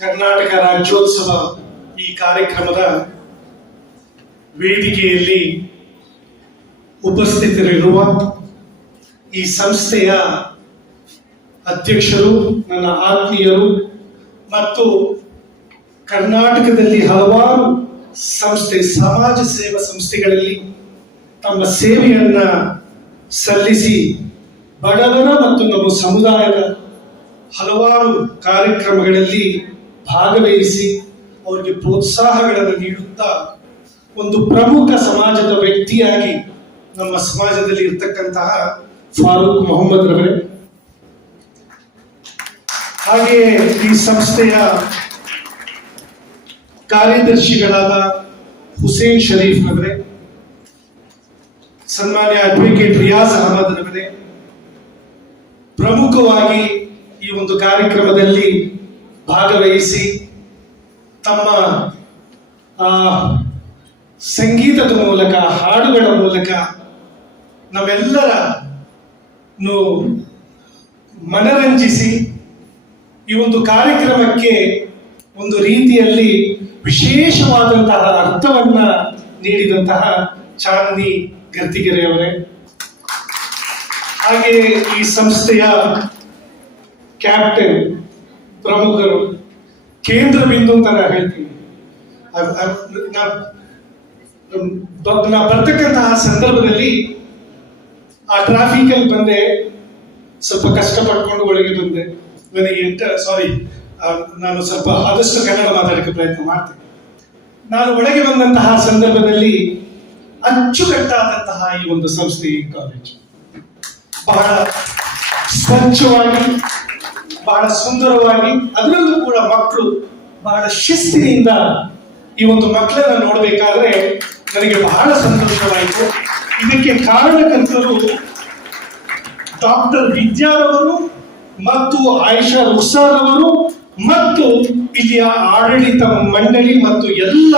ಕರ್ನಾಟಕ ರಾಜ್ಯೋತ್ಸವ ಈ ಕಾರ್ಯಕ್ರಮದ ವೇದಿಕೆಯಲ್ಲಿ ಉಪಸ್ಥಿತರಿರುವ ಈ ಸಂಸ್ಥೆಯ ಅಧ್ಯಕ್ಷರು, ನನ್ನ ಆತ್ಮೀಯರು ಮತ್ತು ಕರ್ನಾಟಕದಲ್ಲಿ ಹಲವಾರು ಸಂಸ್ಥೆ, ಸಮಾಜ ಸೇವಾ ಸಂಸ್ಥೆಗಳಲ್ಲಿ ತಮ್ಮ ಸೇವೆಯನ್ನ ಸಲ್ಲಿಸಿ ಬಡವರ ಮತ್ತು ನಮ್ಮ ಸಮುದಾಯದ ಹಲವಾರು ಕಾರ್ಯಕ್ರಮಗಳಲ್ಲಿ ಭಾಗವಹಿಸಿ ಅವರಿಗೆ ಪ್ರೋತ್ಸಾಹಗಳನ್ನು ನೀಡುತ್ತಾ ಒಂದು ಪ್ರಮುಖ ಸಮಾಜದ ವ್ಯಕ್ತಿಯಾಗಿ ನಮ್ಮ ಸಮಾಜದಲ್ಲಿ ಇರ್ತಕ್ಕಂತಹ ಫಾರೂಕ್ ಮೊಹಮ್ಮದ್ ರವರೇ. ಹಾಗೆಯೇ ಈ ಸಂಸ್ಥೆಯ ಕಾರ್ಯದರ್ಶಿಗಳಾದ ಹುಸೇನ್ ಶರೀಫ್ ರವರೇ, ಸನ್ಮಾನ್ಯ ಅಡ್ವೊಕೇಟ್ ರಿಯಾಜ್ ಅಹಮದ್ ರವರೇ, ಪ್ರಮುಖವಾಗಿ ಈ ಒಂದು ಕಾರ್ಯಕ್ರಮದಲ್ಲಿ ಭಾಗವಹಿಸಿ ತಮ್ಮ ಸಂಗೀತದ ಮೂಲಕ, ಹಾಡುಗಳ ಮೂಲಕ ನಾವೆಲ್ಲರ ಮನರಂಜಿಸಿ ಈ ಒಂದು ಕಾರ್ಯಕ್ರಮಕ್ಕೆ ಒಂದು ರೀತಿಯಲ್ಲಿ ವಿಶೇಷವಾದಂತಹ ಅರ್ಥವನ್ನ ನೀಡಿದಂತಹ ಚಾಂದಿ ಗರ್ತಿಗೆರೆ ಅವರೇ ಹಾಗೆ ಈ ಸಂಸ್ಥೆಯ ಕ್ಯಾಪ್ಟನ್ ಪ್ರಮುಖರು ಕೇಂದ್ರ ಬಿಂದು ಅಂತ ನಾ ಹೇಳ್ತೀನಿ. ನಾ- ಬ- ನಾ ಬರ್ತಕ್ಕಂತಹ ಸಂದರ್ಭದಲ್ಲಿ ಆ ಟ್ರಾಫಿಕ್ ಅಲ್ಲಿ ಬಂದೆ. ಸ್ವಲ್ಪ ಕಷ್ಟಪಟ್ಕೊಂಡು ಒಳಗೆ ಬಂದೆ. ನನಗೆ ಎಂಟ ಸಾರಿ ನಾನು ಸ್ವಲ್ಪ ಆದಷ್ಟು ಕನ್ನಡ ಮಾತಾಡಕ್ಕೆ ಪ್ರಯತ್ನ ಮಾಡ್ತೇನೆ. ನಾನು ಒಳಗೆ ಬಂದಂತಹ ಸಂದರ್ಭದಲ್ಲಿ ಅಚ್ಚುಕಟ್ಟಾದಂತಹ ಈ ಒಂದು ಸಂಸ್ಥೆ ಈ ಕಾಲೇಜು ಬಹಳ ಸ್ವಚ್ಛವಾಗಿ ಬಹಳ ಸುಂದರವಾಗಿ ಅದರಲ್ಲೂ ಕೂಡ ಮಕ್ಕಳು ಬಹಳ ಶಿಸ್ತಿನಿಂದ ಈ ಒಂದು ಮಕ್ಕಳನ್ನ ನೋಡಬೇಕಾದ್ರೆ ನನಗೆ ಬಹಳ ಸಂತೋಷವಾಯಿತು. ಇದಕ್ಕೆ ಕಾರಣಕರ್ತರು ಡಾಕ್ಟರ್ ವಿದ್ಯಾರವರು ಮತ್ತು ಆಯಿಷಾ ರುಕ್ಸಾರ್ ಅವರು ಮತ್ತು ಇಲ್ಲಿಯ ಆಡಳಿತ ಮಂಡಳಿ ಮತ್ತು ಎಲ್ಲ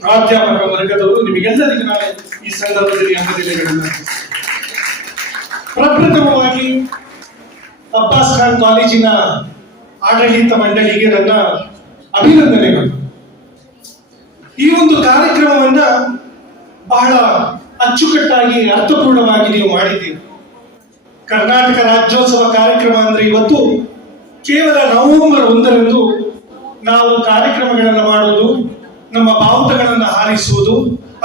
ಪ್ರಾಧ್ಯಾಪಕ ವರ್ಗದವರು ನಿಮಗೆಲ್ಲರಿಗೂ ನಾನು ಈ ಸಂದರ್ಭದಲ್ಲಿ ಅಭಿನಂದನೆಗಳನ್ನು ಪ್ರಪ್ರಥಮವಾಗಿ ಅಬ್ಬಾಸ್ ಖಾನ್ ಕಾಲೇಜಿನ ಆಡಳಿತ ಮಂಡಳಿಗೆ ನನ್ನ ಅಭಿನಂದನೆಗಳು. ಈ ಒಂದು ಕಾರ್ಯಕ್ರಮವನ್ನ ಬಹಳ ಅಚ್ಚುಕಟ್ಟಾಗಿ, ಅರ್ಥಪೂರ್ಣವಾಗಿ ನೀವು ಮಾಡಿದ್ದೀರಿ. ಕರ್ನಾಟಕ ರಾಜ್ಯೋತ್ಸವ ಕಾರ್ಯಕ್ರಮ ಅಂದ್ರೆ ಇವತ್ತು ಕೇವಲ ನವೆಂಬರ್ ಒಂದರಂದು ನಾವು ಕಾರ್ಯಕ್ರಮಗಳನ್ನು ಮಾಡುವುದು, ನಮ್ಮ ಬಾವುಟಗಳನ್ನು ಹಾರಿಸುವುದು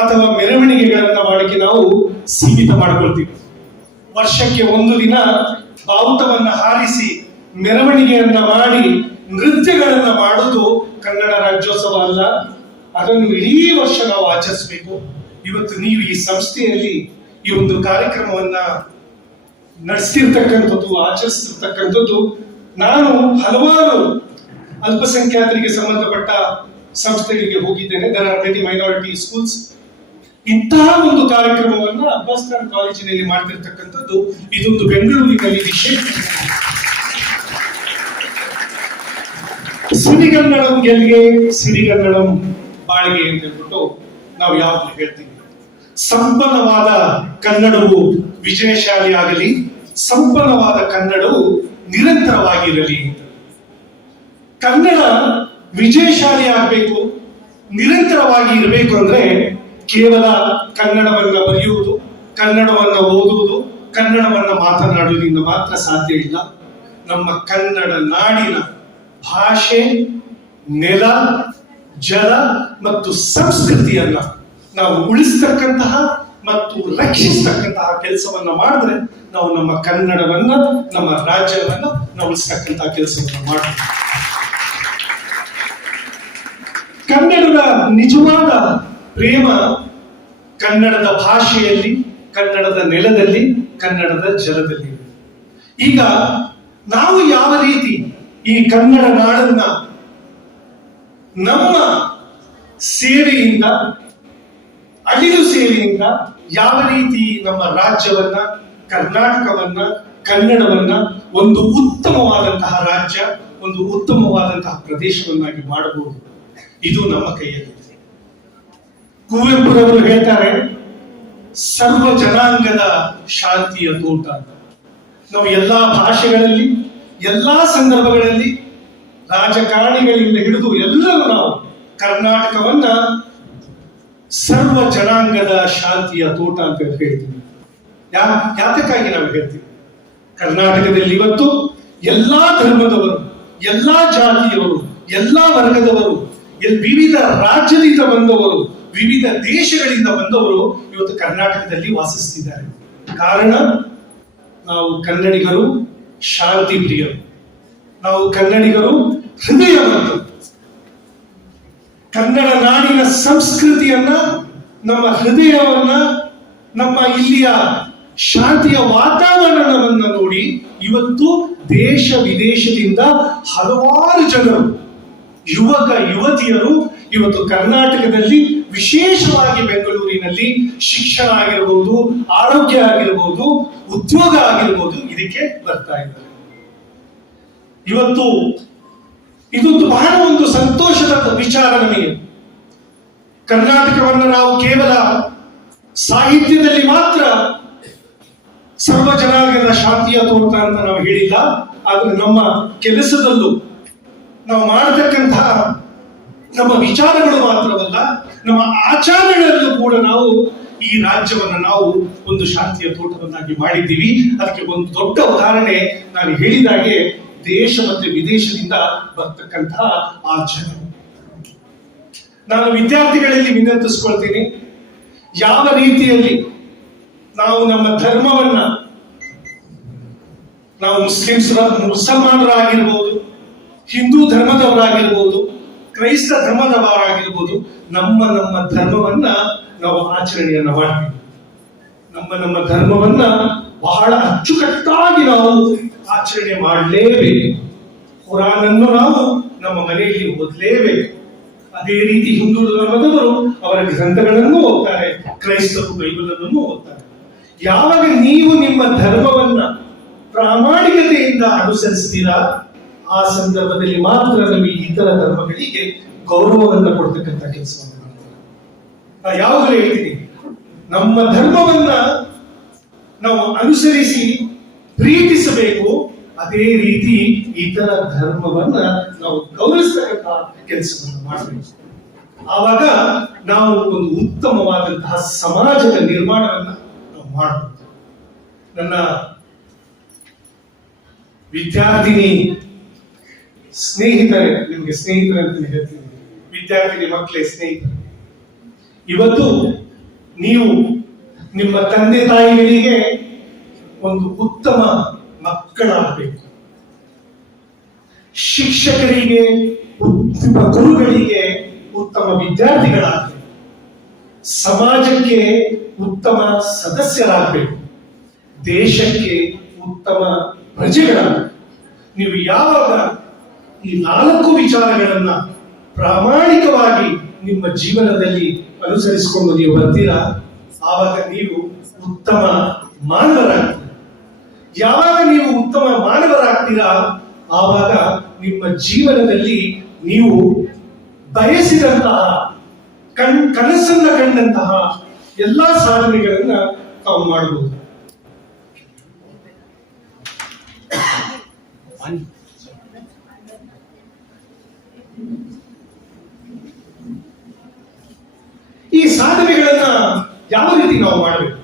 ಅಥವಾ ಮೆರವಣಿಗೆಗಳನ್ನು ಮಾಡಲಿಕ್ಕೆ ನಾವು ಸೀಮಿತ ಮಾಡಿಕೊಳ್ತೀವಿ. ವರ್ಷಕ್ಕೆ ಒಂದು ದಿನ ಬಾವುಟವನ್ನ ಹಾರಿಸಿ ಮೆರವಣಿಗೆಯನ್ನ ಮಾಡಿ ನೃತ್ಯಗಳನ್ನ ಮಾಡುವುದು ಕನ್ನಡ ರಾಜ್ಯೋತ್ಸವ ಅಲ್ಲ. ಅದನ್ನು ಇಡೀ ವರ್ಷ ನಾವು ಆಚರಿಸಬೇಕು. ಇವತ್ತು ನೀವು ಈ ಸಂಸ್ಥೆಯಲ್ಲಿ ಈ ಒಂದು ಕಾರ್ಯಕ್ರಮವನ್ನ ನಡೆಸಿರ್ತಕ್ಕಂಥದ್ದು ಆಚರಿಸಿರ್ತಕ್ಕಂಥದ್ದು ನಾನು ಹಲವಾರು ಅಲ್ಪಸಂಖ್ಯಾತರಿಗೆ ಸಂಬಂಧಪಟ್ಟ ಸಂಸ್ಥೆಗಳಿಗೆ ಹೋಗಿದ್ದೇನೆ. There are many minority schools ಇಂತಹ ಒಂದು ಕಾರ್ಯಕ್ರಮವನ್ನ ಅಬ್ಬಾಸ್ಕರ್ ಕಾಲೇಜಿನಲ್ಲಿ ಮಾಡ್ತಿರ್ತಕ್ಕಂಥದ್ದು ಇದೊಂದು ಬೆಂಗಳೂರಿನಲ್ಲಿ ವಿಶೇಷ ಸಿರಿಗನ್ನಡಂ ಗೆಲ್ಗೆ ಸಿರಿಗನ್ನಡಂ ಬಾಳಿಗೆ ಅಂತ ಹೇಳ್ಬಿಟ್ಟು ನಾವು ಯಾವಾಗಲೂ ಹೇಳ್ತೀವಿ? ಸಂಪನ್ನವಾದ ಕನ್ನಡವು ವಿಜಯಶಾಲಿ ಆಗಲಿ, ಸಂಪನ್ನವಾದ ಕನ್ನಡವು ನಿರಂತರವಾಗಿರಲಿ ಕನ್ನಡ ವಿಜಯಶಾಲಿ ಆಗಬೇಕು, ನಿರಂತರವಾಗಿ ಇರಬೇಕು ಅಂದ್ರೆ ಕೇವಲ ಕನ್ನಡವನ್ನು ಬರೆಯುವುದು, ಕನ್ನಡವನ್ನು ಓದುವುದು, ಕನ್ನಡವನ್ನು ಮಾತನಾಡುವುದರಿಂದ ಮಾತ್ರ ಸಾಧ್ಯ ಇಲ್ಲ. ನಮ್ಮ ಕನ್ನಡ ನಾಡಿನ ಭಾಷೆ, ನೆಲ, ಜಲ ಮತ್ತು ಸಂಸ್ಕೃತಿಯನ್ನ ನಾವು ಉಳಿಸ್ತಕ್ಕಂತಹ ಮತ್ತು ರಕ್ಷಿಸ್ತಕ್ಕಂತಹ ಕೆಲಸವನ್ನ ಮಾಡಿದ್ರೆ ನಾವು ನಮ್ಮ ಕನ್ನಡವನ್ನ, ನಮ್ಮ ರಾಜ್ಯವನ್ನ ನಾವು ಉಳಿಸ್ತಕ್ಕಂತಹ ಕೆಲಸವನ್ನ ಮಾಡ್ತೀವಿ. ಕನ್ನಡದ ನಿಜವಾದ ಪ್ರೇಮ ಕನ್ನಡದ ಭಾಷೆಯಲ್ಲಿ, ಕನ್ನಡದ ನೆಲದಲ್ಲಿ, ಕನ್ನಡದ ಜಲದಲ್ಲಿ. ಈಗ ನಾವು ಯಾವ ರೀತಿ ಈ ಕನ್ನಡ ನಾಡನ್ನ ನಮ್ಮ ಸೇವೆಯಿಂದ, ಅಳಿದು ಸೇವೆಯಿಂದ ಯಾವ ರೀತಿ ನಮ್ಮ ರಾಜ್ಯವನ್ನ, ಕರ್ನಾಟಕವನ್ನ, ಕನ್ನಡವನ್ನ ಒಂದು ಉತ್ತಮವಾದಂತಹ ರಾಜ್ಯ, ಒಂದು ಉತ್ತಮವಾದಂತಹ ಪ್ರದೇಶವನ್ನಾಗಿ ಮಾಡಬಹುದು, ಇದು ನಮ್ಮ ಕೈಯಲ್ಲಿದೆ ಕುವೆಂಪುರವರು ಹೇಳ್ತಾರೆ, ಸರ್ವ ಜನಾಂಗದ ಶಾಂತಿಯ ತೋಟ ಅಂತ. ನಾವು ಎಲ್ಲಾ ಭಾಷೆಗಳಲ್ಲಿ, ಎಲ್ಲಾ ಸಂದರ್ಭಗಳಲ್ಲಿ, ರಾಜಕಾರಣಿಗಳಿಂದ ಹಿಡಿದು ಎಲ್ಲರೂ ನಾವು ಕರ್ನಾಟಕವನ್ನ ಸರ್ವ ಜನಾಂಗದ ಶಾಂತಿಯ ತೋಟ ಅಂತ ಹೇಳ್ತೀವಿ. ಯಾ, ಯಾತಕ್ಕಾಗಿ ನಾವು ಹೇಳ್ತೀವಿ? ಕರ್ನಾಟಕದಲ್ಲಿ ಇವತ್ತು ಎಲ್ಲಾ ಧರ್ಮದವರು, ಎಲ್ಲಾ ಜಾತಿಯವರು, ಎಲ್ಲಾ ವರ್ಗದವರು ವಿವಿಧ ರಾಜ್ಯದಿಂದ ಬಂದವರು ವಿವಿಧ ದೇಶಗಳಿಂದ ಬಂದವರು ಇವತ್ತು ಕರ್ನಾಟಕದಲ್ಲಿ ವಾಸಿಸ್ತಿದ್ದಾರೆ ಕಾರಣ, ನಾವು ಕನ್ನಡಿಗರು ಶಾಂತಿ ಪ್ರಿಯರು ನಾವು ಕನ್ನಡಿಗರು ಹೃದಯವಂತರು. ಕನ್ನಡ ನಾಡಿನ ಸಂಸ್ಕೃತಿಯನ್ನ, ನಮ್ಮ ಹೃದಯವನ್ನ, ನಮ್ಮ ಇಲ್ಲಿಯ ಶಾಂತಿಯ ವಾತಾವರಣವನ್ನ ನೋಡಿ ಇವತ್ತು ದೇಶ ವಿದೇಶದಿಂದ ಹಲವಾರು ಜನರು, ಯುವಕ, ಯುವತಿಯರು ಇವತ್ತು ಕರ್ನಾಟಕದಲ್ಲಿ ವಿಶೇಷವಾಗಿ ಬೆಂಗಳೂರಿನಲ್ಲಿ ಶಿಕ್ಷಣ ಆಗಿರಬಹುದು ಆರೋಗ್ಯ ಆಗಿರಬಹುದು ಉದ್ಯೋಗ ಆಗಿರಬಹುದು ಇದಕ್ಕೆ ಬರ್ತಾ ಇದ್ದಾರೆ. ಇವತ್ತು ಇದೊಂದು ಬಹಳ ಒಂದು ಸಂತೋಷದ ವಿಚಾರ ನಮಗೆ. ಕರ್ನಾಟಕವನ್ನು ನಾವು ಕೇವಲ ಸಾಹಿತ್ಯದಲ್ಲಿ ಮಾತ್ರ ಸರ್ವ ಜನಾಂಗದ ಶಾಂತಿಯ ತೋಟ ಅಂತ ನಾವು ಹೇಳಿಲ್ಲ, ಆದ್ರೆ ನಮ್ಮ ಕೆಲಸದಲ್ಲೂ ನಾವು ಮಾಡತಕ್ಕಂತಹ ನಮ್ಮ ವಿಚಾರಗಳು ಮಾತ್ರವಲ್ಲ, ನಮ್ಮ ಆಚರಣೆಗಳಲ್ಲೂ ಕೂಡ ನಾವು ಈ ರಾಜ್ಯವನ್ನ ನಾವು ಒಂದು ಶಾಂತಿಯ ತೋಟವನ್ನಾಗಿ ಮಾಡಿದ್ದೀವಿ. ಅದಕ್ಕೆ ಒಂದು ದೊಡ್ಡ ಉದಾಹರಣೆ ನಾನು ಹೇಳಿದಾಗೆ ದೇಶ ಮತ್ತು ವಿದೇಶದಿಂದ ಬರ್ತಕ್ಕಂತಹ ಆ ನಾನು ವಿದ್ಯಾರ್ಥಿಗಳಲ್ಲಿ ವಿನಂತಿಸ್ಕೊಳ್ತೀನಿ, ಯಾವ ರೀತಿಯಲ್ಲಿ ನಾವು ನಮ್ಮ ಧರ್ಮವನ್ನ ನಾವು ಮುಸ್ಲಿಮ್ಸ್, ಮುಸಲ್ಮಾನರಾಗಿರ್ಬೋದು, ಹಿಂದೂ ಧರ್ಮದವರಾಗಿರ್ಬೋದು ಕ್ರೈಸ್ತ ಧರ್ಮದವರಾಗಿರ್ಬೋದು ನಮ್ಮ ನಮ್ಮ ಧರ್ಮವನ್ನ ನಾವು ಆಚರಣೆಯನ್ನ ಮಾಡ್ತೀವಿ. ನಮ್ಮ ನಮ್ಮ ಧರ್ಮವನ್ನ ಬಹಳ ಅಚ್ಚುಕಟ್ಟಾಗಿ ನಾವು ಆಚರಣೆ ಮಾಡಲೇಬೇಕು. ಕುರಾನನ್ನು ನಾವು ನಮ್ಮ ಮನೆಯಲ್ಲಿ ಓದಲೇಬೇಕು. ಅದೇ ರೀತಿ ಹಿಂದೂ ಧರ್ಮದವರು ಅವರ ಗ್ರಂಥಗಳನ್ನು ಓದ್ತಾರೆ, ಕ್ರೈಸ್ತರು ಬೈಬಲ್ ಅನ್ನು ಓದ್ತಾರೆ. ಯಾವಾಗ ನೀವು ನಿಮ್ಮ ಧರ್ಮವನ್ನ ಪ್ರಾಮಾಣಿಕತೆಯಿಂದ ಅನುಸರಿಸ್ತೀರಾ ಆ ಸಂದರ್ಭದಲ್ಲಿ ಮಾತ್ರ ನಮಗೆ ಇತರ ಧರ್ಮಗಳಿಗೆ ಗೌರವವನ್ನು ಕೊಡ್ತಕ್ಕಂಥ ಕೆಲಸವನ್ನು ನಾ ಯಾವಾಗಲೂ ಹೇಳ್ತೀನಿ, ನಮ್ಮ ಧರ್ಮವನ್ನ ನಾವು ಅನುಸರಿಸಿ ಪ್ರೀತಿಸಬೇಕು, ಅದೇ ರೀತಿ ಇತರ ಧರ್ಮವನ್ನ ನಾವು ಗೌರವಿಸ್ತಕ್ಕಂಥ ಕೆಲಸವನ್ನು ಮಾಡಬೇಕು. ಆವಾಗ ನಾವು ಒಂದು ಉತ್ತಮವಾದಂತಹ ಸಮಾಜದ ನಿರ್ಮಾಣವನ್ನ ನಾವು ಮಾಡಬಹುದು ನನ್ನ ವಿದ್ಯಾರ್ಥಿನಿ ಸ್ನೇಹಿತರೆ, ನಿಮಗೆ ಸ್ನೇಹಿತರೆ ಅಂತ ಹೇಳ್ತೀನಿ. ವಿದ್ಯಾರ್ಥಿನಿ ಮಕ್ಕಳೇ, ಸ್ನೇಹಿತರು. ಇವತ್ತು ನೀವು ನಿಮ್ಮ ತಂದೆ ತಾಯಿಗಳಿಗೆ ಒಂದು ಉತ್ತಮ ಮಕ್ಕಳಾಗಬೇಕು. ಶಿಕ್ಷಕರಿಗೆ ಉತ್ತಮ ಗುರುಗಳಿಗೆ ಉತ್ತಮ ವಿದ್ಯಾರ್ಥಿಗಳಾಗಬೇಕು. ಸಮಾಜಕ್ಕೆ ಉತ್ತಮ ಸದಸ್ಯರಾಗಬೇಕು. ದೇಶಕ್ಕೆ ಉತ್ತಮ ಪ್ರಜೆಗಳಾಗಬೇಕು. ನೀವು ಯಾವಾಗ ಈ ನಾಲ್ಕು ವಿಚಾರಗಳನ್ನ ಪ್ರಾಮಾಣಿಕವಾಗಿ ನಿಮ್ಮ ಜೀವನದಲ್ಲಿ ಅನುಸರಿಸಿಕೊಂಡು ನೀವು ಬರ್ತೀರಾ? ಆವಾಗ ನೀವು ಉತ್ತಮ ಮಾನವರಾಗ್ತೀರಾ? ಯಾವಾಗ ನೀವು ಉತ್ತಮ ಮಾನವರಾಗ್ತೀರಾ? ಆವಾಗ ನಿಮ್ಮ ಜೀವನದಲ್ಲಿ ನೀವು ಬಯಸಿದಂತಹ, ಕಣ್, ಕನಸನ್ನ ಕಂಡಂತಹ ಎಲ್ಲಾ ಸಾಧನೆಗಳನ್ನ ತಾವು ಮಾಡಬಹುದು. ಈ ಸಾಧನೆಗಳನ್ನ ಯಾವ ರೀತಿ ನಾವು ಮಾಡಬೇಕು?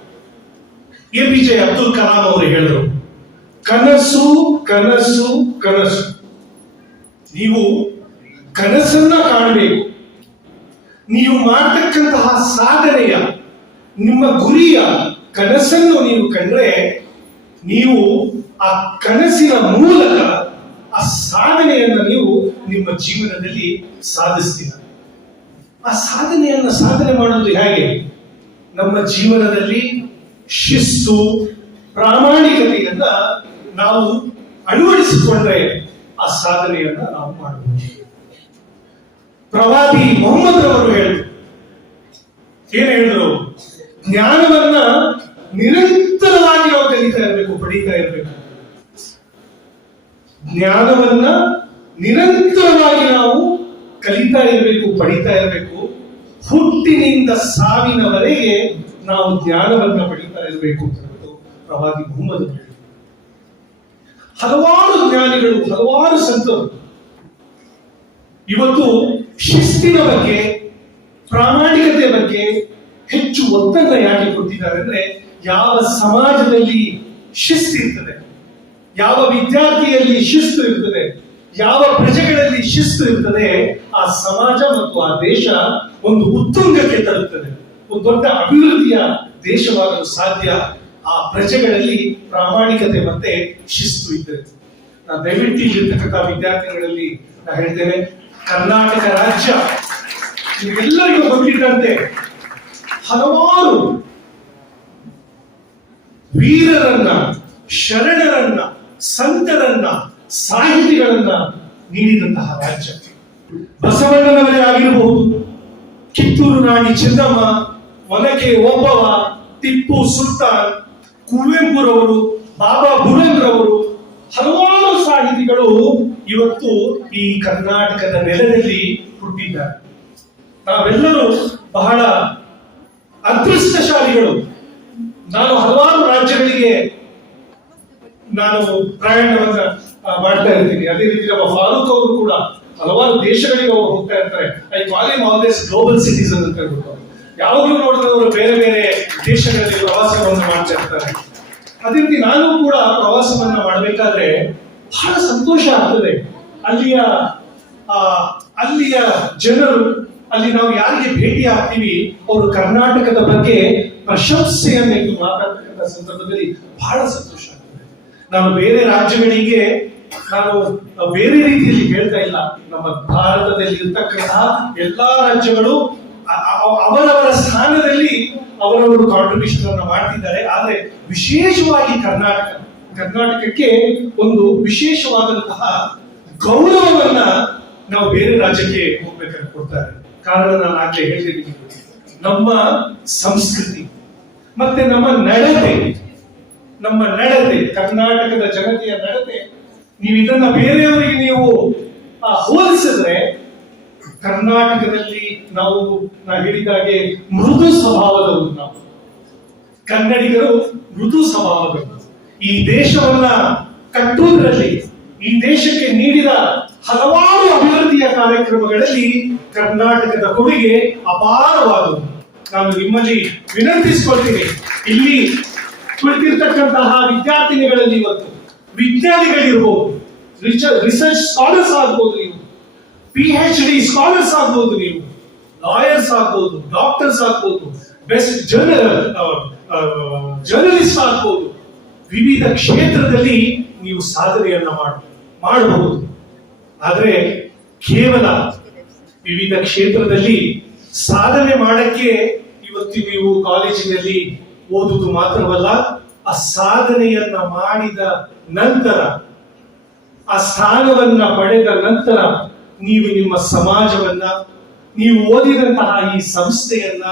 A P J Abdul Kalam ಅವರು ಹೇಳಿದ್ರು, ಕನಸು ಕನಸು ಕನಸು. ನೀವು ಕನಸನ್ನ ಕಾಣಬೇಕು. ನೀವು ಮಾಡತಕ್ಕಂತಹ ಸಾಧನೆಯ ನಿಮ್ಮ ಗುರಿಯ ಕನಸನ್ನು ನೀವು ಕಂಡ್ರೆ, ನೀವು ಆ ಕನಸಿನ ಮೂಲಕ ಆ ಸಾಧನೆಯನ್ನು ನೀವು ನಿಮ್ಮ ಜೀವನದಲ್ಲಿ ಸಾಧಿಸ್ತೀರ. ಆ ಸಾಧನೆಯನ್ನ ಸಾಧನೆ ಮಾಡೋದು ಹೇಗೆ? ನಮ್ಮ ಜೀವನದಲ್ಲಿ ಶಿಸ್ತು, ಪ್ರಾಮಾಣಿಕತೆಯನ್ನ ನಾವು ಅಳವಡಿಸಿಕೊಂಡ್ರೆ ಆ ಸಾಧನೆಯನ್ನ ನಾವು ಮಾಡಬಹುದು ಪ್ರವಾದಿ ಮೊಹಮ್ಮದ್ ರವರು ಹೇಳಿದ್ರು. ಏನ್ ಹೇಳಿದ್ರು? ಜ್ಞಾನವನ್ನ ನಿರಂತರವಾಗಿ ನಾವು ಕಲಿತಾ ಇರಬೇಕು, ಪಡೀತಾ ಇರಬೇಕು. ಜ್ಞಾನವನ್ನ ನಿರಂತರವಾಗಿ ನಾವು ಕಲಿತಾ ಇರಬೇಕು, ಪಡಿತಾ ಇರಬೇಕು. ಹುಟ್ಟಿನಿಂದ ಸಾವಿನವರೆಗೆ ನಾವು ಧ್ಯಾನವನ್ನ ಪಡಿತಾ ಇರಬೇಕು ಅಂತ ಪ್ರವಾದಿ ಮೊಹಮ್ಮದ್ ಹಲವಾರು ಜ್ಞಾನಿಗಳು, ಹಲವಾರು ಸಂತರು. ಇವತ್ತು ಶಿಸ್ತಿನ ಬಗ್ಗೆ, ಪ್ರಾಮಾಣಿಕತೆ ಬಗ್ಗೆ ಹೆಚ್ಚು ಒತ್ತನ್ನ ಯಾಕೆ ಕೊಟ್ಟಿದ್ದಾರೆ ಅಂದ್ರೆ ಯಾವ ಸಮಾಜದಲ್ಲಿ ಶಿಸ್ತು ಇರ್ತದೆ, ಯಾವ ವಿದ್ಯಾರ್ಥಿಯಲ್ಲಿ ಶಿಸ್ತು ಇರ್ತದೆ ಯಾವ ಪ್ರಜೆಗಳಲ್ಲಿ ಶಿಸ್ತು ಇರ್ತದೆ, ಆ ಸಮಾಜ ಮತ್ತು ಆ ದೇಶ ಒಂದು ಉತ್ತುಂಗಕ್ಕೆ ತರುತ್ತದೆ. ಒಂದು ದೊಡ್ಡ ಅಭಿವೃದ್ಧಿಯ ದೇಶವಾಗಲು ಸಾಧ್ಯ ಆ ಪ್ರಜೆಗಳಲ್ಲಿ ಪ್ರಾಮಾಣಿಕತೆ ಮತ್ತೆ ಶಿಸ್ತು ಇದ್ದರೆ. ನಾನು ದಯವಿಟ್ಟು ಇಲ್ಲಿರ್ತಕ್ಕಂಥ ವಿದ್ಯಾರ್ಥಿಗಳಲ್ಲಿ ನಾನು ಹೇಳ್ತೇನೆ, ಕರ್ನಾಟಕ ರಾಜ್ಯ ನಿಮಗೆಲ್ಲರಿಗೂ ಗೊತ್ತಿದ್ದಂತೆ ಹಲವಾರು ವೀರರನ್ನ, ಶರಣರನ್ನ, ಸಂತರನ್ನ ಸಾಹಿತಿಗಳನ್ನ ನೀಡಿದಂತಹ ರಾಜ್ಯ. ಬಸವಣ್ಣನವರೇ ಆಗಿರಬಹುದು, ಕಿತ್ತೂರು ರಾಣಿ ಚೆನ್ನಮ್ಮ, ಒನಕೆ ಓಬವ್ವ ಟಿಪ್ಪು ಸುಲ್ತಾನ್, ಕುವೆಂಪುರವರು, ಬಾಬಾ ಬುರಂದ್ರವರು ಹಲವಾರು ಸಾಹಿತಿಗಳು ಇವತ್ತು ಈ ಕರ್ನಾಟಕದ ನೆಲದಲ್ಲಿ ಹುಟ್ಟಿದ್ದಾರೆ. ನಾವೆಲ್ಲರೂ ಬಹಳ ಅದೃಷ್ಟಶಾಲಿಗಳು. ನಾನು ಹಲವಾರು ರಾಜ್ಯಗಳಿಗೆ ನಾನು ಪ್ರಯಾಣವನ್ನ ಮಾಡ್ತಾ ಇರ್ತೀನಿ. ಅದೇ ರೀತಿ ನಮ್ಮ ಫಾರೂಕ್ ಅವರು ಕೂಡ ಹಲವಾರು ದೇಶಗಳಿಗೆ ಅವರು ಹೋಗ್ತಾ ಇರ್ತಾರೆ. I call always global citizen ಅಂತ ಹೇಳ್ಬಿಟ್ಟು. ಯಾವಾಗಲೂ ನೋಡಿದ್ರೆ ಅವರು ಬೇರೆ ಬೇರೆ ದೇಶಗಳಲ್ಲಿ ಪ್ರವಾಸವನ್ನು ಮಾಡ್ತಾ ಇರ್ತಾರೆ. ಅದೇ ರೀತಿ ನಾನು ಕೂಡ ಪ್ರವಾಸವನ್ನ ಮಾಡಬೇಕಾದ್ರೆ ಬಹಳ ಸಂತೋಷ ಆಗ್ತದೆ. ಅಲ್ಲಿಯ ಅಲ್ಲಿಯ ಜನರು, ಅಲ್ಲಿ ನಾವು ಯಾರಿಗೆ ಭೇಟಿ ಆಗ್ತೀವಿ, ಅವರು ಕರ್ನಾಟಕದ ಬಗ್ಗೆ ಪ್ರಶಂಸೆಯನ್ನು ಮಾತಾಡ್ತಕ್ಕಂಥ ಸಂದರ್ಭದಲ್ಲಿ ಬಹಳ ಸಂತೋಷ ಆಗ್ತದೆ. ನಾನು ಬೇರೆ ರಾಜ್ಯಗಳಿಗೆ ನಾನು ಬೇರೆ ರೀತಿಯಲ್ಲಿ ಹೇಳ್ತಾ ಇಲ್ಲ. ನಮ್ಮ ಭಾರತದಲ್ಲಿ ಇರ್ತಕ್ಕಂತಹ ಎಲ್ಲಾ ರಾಜ್ಯಗಳು ಅವರವರ ಸ್ಥಾನದಲ್ಲಿ ಅವರವರು ಕಾಂಟ್ರಿಬ್ಯೂಷನ್ ಅನ್ನು ಮಾಡ್ತಿದ್ದಾರೆ. ಆದ್ರೆ ವಿಶೇಷವಾಗಿ ಕರ್ನಾಟಕ, ಕರ್ನಾಟಕಕ್ಕೆ ಒಂದು ವಿಶೇಷವಾದಂತಹ ಗೌರವವನ್ನ ನಾವು ಬೇರೆ ರಾಜ್ಯಕ್ಕೆ ಹೋಗ್ಬೇಕಾದ್ರೆ ಕೊಡ್ತಾರೆ. ಕಾರಣ ನಾನು ಆಗ್ಲೇ ಹೇಳಿದ್ದೀನಿ ನಮ್ಮ ಸಂಸ್ಕೃತಿ ಮತ್ತೆ ನಮ್ಮ ನಡತೆ ನಮ್ಮ ನಡತೆ, ಕರ್ನಾಟಕದ ಜನತೆಯ ನಡತೆ ನೀವು ಇದನ್ನ ಬೇರೆಯವರಿಗೆ ನೀವು ಹೋಲಿಸಿದ್ರೆ, ಕರ್ನಾಟಕದಲ್ಲಿ ನಾವು ನಾ ಹೇಳಿದಾಗೆ ಮೃದು ಸ್ವಭಾವದವರು ನಾವು. ಕನ್ನಡಿಗರು ಮೃದು ಸ್ವಭಾವದವರು ಈ ದೇಶವನ್ನ ಕಟ್ಟುವುದರಲ್ಲಿ ಈ ದೇಶಕ್ಕೆ ನೀಡಿದ ಹಲವಾರು ಅಭಿವೃದ್ಧಿಯ ಕಾರ್ಯಕ್ರಮಗಳಲ್ಲಿ ಕರ್ನಾಟಕದ ಕೊಡುಗೆ ಅಪಾರವಾದವು ನಾನು ನಿಮ್ಮಲ್ಲಿ ವಿನಂತಿಸಿಕೊಳ್ತೀನಿ. ಇಲ್ಲಿ ಕುಳಿತಿರ್ತಕ್ಕಂತಹ ವಿದ್ಯಾರ್ಥಿನಿಗಳಲ್ಲಿ ಇವತ್ತು ವಿಜ್ಞಾನಿಗಳಿರ್ಬೋದು. ರಿಸರ್ಚ್ ಸ್ಕಾಲರ್ಸ್ ಆಗ್ಬೋದು ನೀವು. ಪಿ ಎಚ್ ಡಿ ಸ್ಕಾಲರ್ಸ್ ಆಗ್ಬೋದು ನೀವು. ಲಾಯರ್ಸ್ ಆಗ್ಬೋದು ಡಾಕ್ಟರ್ಸ್ ಆಗ್ಬೋದು ಬೆಸ್ಟ್ ಜರ್ನಲ್ ಜರ್ನಲಿಸ್ಟ್ ಆಗ್ಬೋದು. ವಿವಿಧ ಕ್ಷೇತ್ರದಲ್ಲಿ ನೀವು ಸಾಧನೆಯನ್ನ ಮಾಡ ಮಾಡಬಹುದು ಆದ್ರೆ ಕೇವಲ ವಿವಿಧ ಕ್ಷೇತ್ರದಲ್ಲಿ ಸಾಧನೆ ಮಾಡಕ್ಕೆ ಇವತ್ತು ನೀವು ಕಾಲೇಜಿನಲ್ಲಿ ಓದುವುದು ಮಾತ್ರವಲ್ಲ, ಆ ಸಾಧನೆಯನ್ನ ಮಾಡಿದ ನಂತರ ಆ ಸ್ಥಾನವನ್ನ ಪಡೆದ ನಂತರ ನೀವು ನಿಮ್ಮ ಸಮಾಜವನ್ನ, ನೀವು ಓದಿದಂತಹ ಈ ಸಂಸ್ಥೆಯನ್ನ,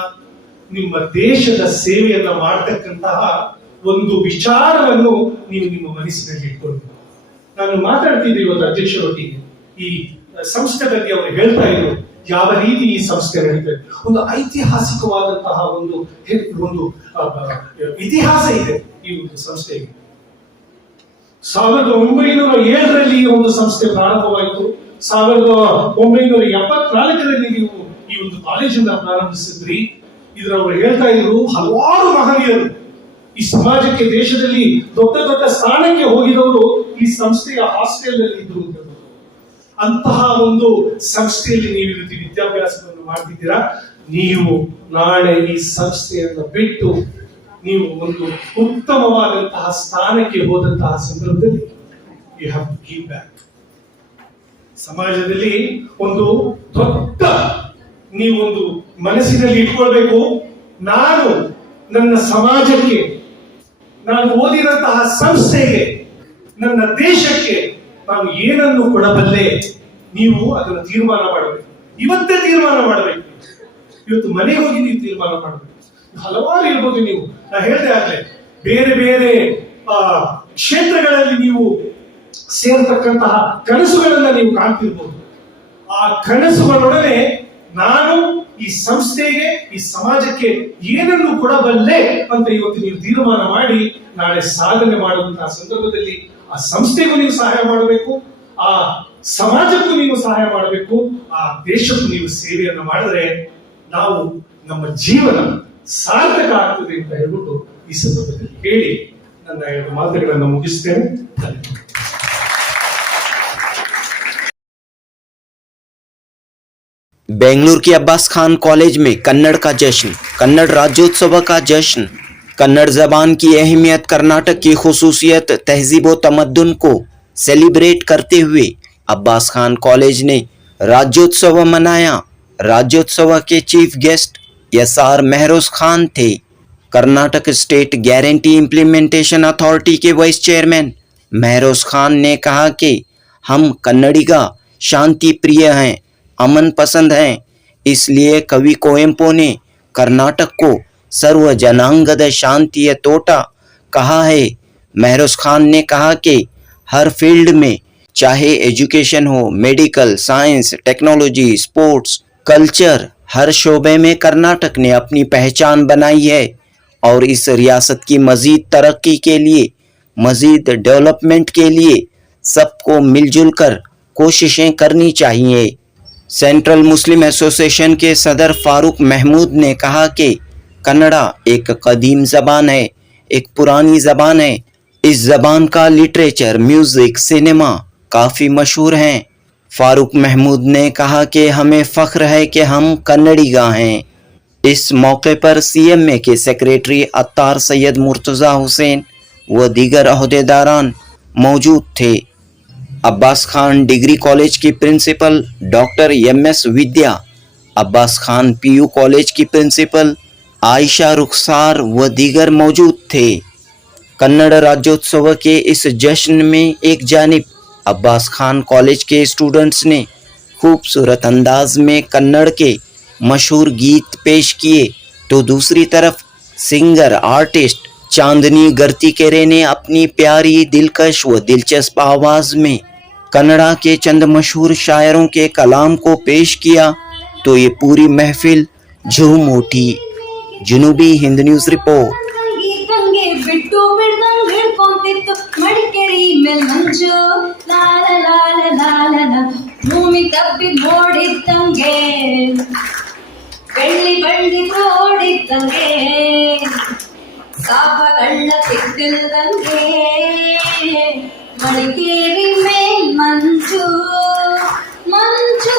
ನಿಮ್ಮ ದೇಶದ ಸೇವೆಯನ್ನ ಮಾಡತಕ್ಕಂತಹ ಒಂದು ವಿಚಾರವನ್ನು ನೀವು ನಿಮ್ಮ ಮನಸ್ಸಿನಲ್ಲಿ ಇಟ್ಕೊಂಡು. ನಾನು ಮಾತಾಡ್ತಿದ್ದೆ ಇವತ್ತು ಅಧ್ಯಕ್ಷರೊಟ್ಟಿಗೆ. ಈ ಸಂಸ್ಥೆ ಬಗ್ಗೆ ಅವರು ಹೇಳ್ತಾ ಇದ್ರು, ಯಾವ ರೀತಿ ಈ ಸಂಸ್ಥೆ ನಡೀತದೆ ಒಂದು ಐತಿಹಾಸಿಕವಾದಂತಹ ಒಂದು ಒಂದು ಇತಿಹಾಸ ಇದೆ ಈ ಒಂದು ಸಂಸ್ಥೆಗೆ. ಸಾವಿರದ ಒಂಬೈನೂರ ಏಳರಲ್ಲಿ ಈ ಒಂದು ಸಂಸ್ಥೆ ಪ್ರಾರಂಭವಾಯಿತು. ಸಾವಿರದ ಒಂಬೈನೂರ ಎಪ್ಪತ್ನಾಲ್ಕರಲ್ಲಿ ನೀವು ಈ ಒಂದು ಕಾಲೇಜನ್ನ ಪ್ರಾರಂಭಿಸಿದ್ರಿ. ಇದ್ರವರು ಹೇಳ್ತಾ ಇದ್ರು, ಹಲವಾರು ಮಹನೀಯರು ಈ ಸಮಾಜಕ್ಕೆ, ದೇಶದಲ್ಲಿ ದೊಡ್ಡ ದೊಡ್ಡ ಸ್ಥಾನಕ್ಕೆ ಹೋಗಿದವರು ಈ ಸಂಸ್ಥೆಯ ಹಾಸ್ಟೆಲ್ ಅಲ್ಲಿ ಇದ್ರು ಅಂತ ಅಂತಹ ಒಂದು ಸಂಸ್ಥೆಯಲ್ಲಿ ನೀವು ವಿದ್ಯಾಭ್ಯಾಸವನ್ನು ಮಾಡ್ತಿದ್ದೀರಾ? ನೀವು ನಾಳೆ ಈ ಸಂಸ್ಥೆಯನ್ನು ಬಿಟ್ಟು ನೀವು ಒಂದು ಉತ್ತಮವಾದಂತಹ ಸ್ಥಾನಕ್ಕೆ ಹೋದಂತಹ ಸಂದರ್ಭದಲ್ಲಿ you have to give back ಸಮಾಜದಲ್ಲಿ ಒಂದು ದೊಡ್ಡ ನೀವೊಂದು ಮನಸ್ಸಿನಲ್ಲಿ ಇಟ್ಕೊಳ್ಬೇಕು. ನಾನು ನನ್ನ ಸಮಾಜಕ್ಕೆ, ನಾನು ಓದಿದಂತಹ ಸಂಸ್ಥೆಗೆ, ನನ್ನ ದೇಶಕ್ಕೆ ನಾನು ಏನನ್ನು ಕೊಡಬಲ್ಲೆ, ನೀವು ಅದನ್ನು ತೀರ್ಮಾನ ಮಾಡಬೇಕು. ಇವತ್ತೇ ತೀರ್ಮಾನ ಮಾಡಬೇಕು. ಇವತ್ತು ಮನೆಗೆ ಹೋಗಿ ನೀವು ತೀರ್ಮಾನ ಮಾಡಬೇಕು. ಹಲವಾರು ಇರ್ಬೋದು ನೀವು. ನಾ ಹೇಳ್ದೆ ಆಗ್ಲೇ ಬೇರೆ ಬೇರೆ ಆ, ಕ್ಷೇತ್ರಗಳಲ್ಲಿ ನೀವು ಸೇರ್ತಕ್ಕಂತಹ ಕನಸುಗಳನ್ನ ನೀವು ಕಾಣ್ತಿರ್ಬೋದು. ಆ ಕನಸುಗಳೊಡನೆ ನಾನು ಈ ಸಂಸ್ಥೆಗೆ ಈ ಸಮಾಜಕ್ಕೆ ಏನನ್ನು ಕೊಡಬಲ್ಲೆ ಅಂತ ಇವತ್ತು ನೀವು ತೀರ್ಮಾನ ಮಾಡಿ ನಾಳೆ ಸಾಧನೆ ಮಾಡುವಂತಹ ಸಂದರ್ಭದಲ್ಲಿ ಆ ಸಂಸ್ಥೆಗೂ ನೀವು ಸಹಾಯ ಮಾಡಬೇಕು ಆ ಸಮಾಜಕ್ಕೂ ನೀವು ಸಹಾಯ ಮಾಡಬೇಕು ಆ ದೇಶಕ್ಕೂ ನೀವು ಸೇವೆಯನ್ನು ಮಾಡಿದ್ರೆ ನಾವು ನಮ್ಮ ಜೀವನ ಸಾರ್ಥಕ ಆಗ್ತದೆ ಅಂತ ಹೇಳ್ಬಿಟ್ಟು ಈ ಸಂದರ್ಭದಲ್ಲಿ ಹೇಳಿ ನನ್ನ ಎರಡು ಮಾತುಗಳನ್ನು ಮುಗಿಸ್ತೇನೆ. ಧನ್ಯವಾದ بنگلور کی عباس خان کالج میں کنڑ کا جشن کنڑ راجیوتسو کا جشن کنڑ زبان کی اہمیت کرناٹک کی خصوصیت تہذیب و تمدن کو سیلیبریٹ کرتے ہوئے عباس خان کالج نے راجیوتسو منایا راجیوتسو کے چیف گیسٹ یسار مہروز خان تھے۔ کرناٹک اسٹیٹ گارنٹی امپلیمنٹیشن اتھارٹی کے وائس چیئرمین۔ مہروز خان نے کہا کہ ہم کنڑی کا شانتی پریہ ہیں، امن پسند ہیں، اس لیے کوی کوئمپو نے کرناٹک کو سرو جنانگد شانتی توٹا کہا ہے۔ مہروز خان نے کہا کہ ہر فیلڈ میں چاہے ایجوکیشن ہو، میڈیکل، سائنس، ٹیکنالوجی اسپورٹس کلچر ہر شعبے میں کرناٹک نے اپنی پہچان بنائی ہے اور اس ریاست کی مزید ترقی کے لیے، مزید ڈیولپمنٹ کے لیے سب کو مل جل کر کوششیں کرنی چاہیے۔ سینٹرل مسلم ایسوسیشن کے صدر فاروق محمود نے کہا کہ کنڑا ایک قدیم زبان ہے، ایک پرانی زبان ہے۔ اس زبان کا لٹریچر میوزک سینما کافی مشہور ہیں۔ فاروق محمود نے کہا کہ ہمیں فخر ہے کہ ہم کنڑی گاہ ہیں۔ اس موقع پر سی ایم اے کے سیکریٹری اطار سید مرتضی حسین و دیگر عہدیداران موجود تھے۔ عباس خان ڈگری کالج کی پرنسپل ڈاکٹر ایم ایس ودیا، عباس خان پی یو کالج کی پرنسپل عائشہ رخسار و دیگر موجود تھے۔ کنڑ راجیوتسو کے اس جشن میں ایک جانب عباس خان کالج کے اسٹوڈنٹس نے خوبصورت انداز میں کنڑ کے مشہور گیت پیش کیے۔ تو دوسری طرف سنگر آرٹسٹ چاندنی گرتی کرے نے اپنی پیاری دلکش و دلچسپ آواز میں کنڑا کے چند مشہور شاعروں کے کلام کو پیش کیا۔ تو یہ پوری محفل جھوم اٹھی۔ جنوبی ہند نیوز رپورٹ۔ மேல் மஞ்சு லால லால லாலன பூமி தப்பி ஓடி தங்கே வெள்ளி வள்ளி ஓடி தங்கே சாப்ப கள்ள திக்கில் தங்கே. மணிக்கேரி மேல் மஞ்சு மஞ்சு